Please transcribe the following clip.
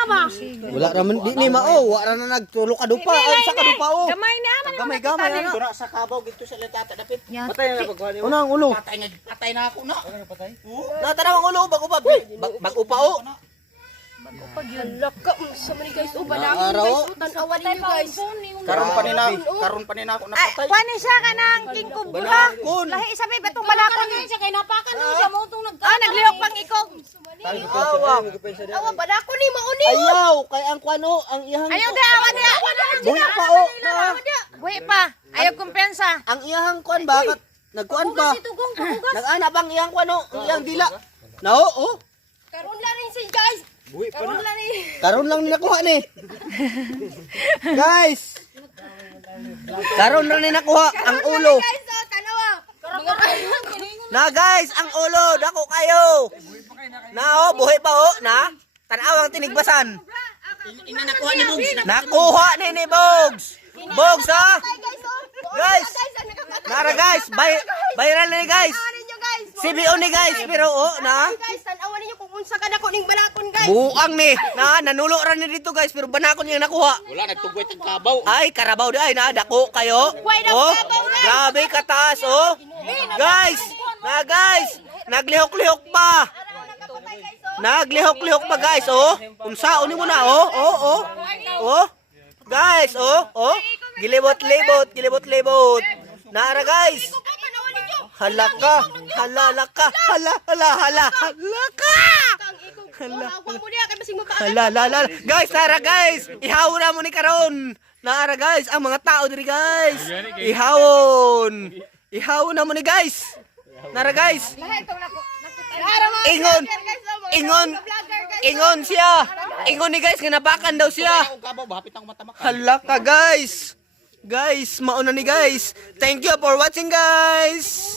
na ba? Wala raman di ni mao, wala na nagtulo ka dupa, sa ka dupa o. Gamay na man. Gamay ana. Dura sa kabaw gito sa letata dapit. Patay na pagkuha niyo. Unang ulo. Patay na ako na. Patay? Natanaw ang ulo bago pa. Bago pa o. Laka sa man guys, uban ako Araw. guys, tanawan niyo guys. Karon pa nina ako napatay. Kwani siya ka ng king cobra. Balakon. Lahi sabi batong balakon. Siya kay napakan no siya mo tong Naglihok pang ikog. Awa. Awa ba ako ni mauni? Ayaw kay ang kwano ang iyang. Ayaw da, awan da. Buhi pa o. Na. Buhi pa. Ayaw kumpensa. Ang iyang kwan bakit nagkuan pa. Nag-ana bang iyang kwano, ang iyang dila. Na o. Karon la rin si guys. Karon la ni. Karon lang ni nakuha ni. Guys. Karon lang ni nakuha ang ulo. Guys, tanawa. Na guys, ang ulo dako kayo. Na buhay pa o na. Tanaw ang tinigbasan. Ina nakuha ni Bugs. Nakuha ni Bogs. Bogs ha. Guys. Nara guys, viral ni guys. CBO ni guys, pero na. Guys, tanawan niyo kung unsa ka dako ning balakon guys. Buang ni. Na nanulo ra ni dito guys, pero banakon niya nakuha. Wala nagtugway ang kabaw. Ay, karabaw di ay na dako kayo. Oh, grabe kataas oh. Guys, na guys, naglihok-lihok pa. Naglihok-lihok pa guys oh. Unsaon mo na oh. Guys, oh. Gilibot-libot. Nara guys. Halaka. Hala. Guys, nara guys. Ihaw na mo ni karon. Nara guys, ang mga tao diri guys. Ihawon na mo ni guys. Nara guys. Ingon siya. Ingon ni guys, ganabakan daw siya. Ang kabaw bahapit ang mata maka. Hala ka guys. Guys, mauna ni guys. Thank you for watching guys.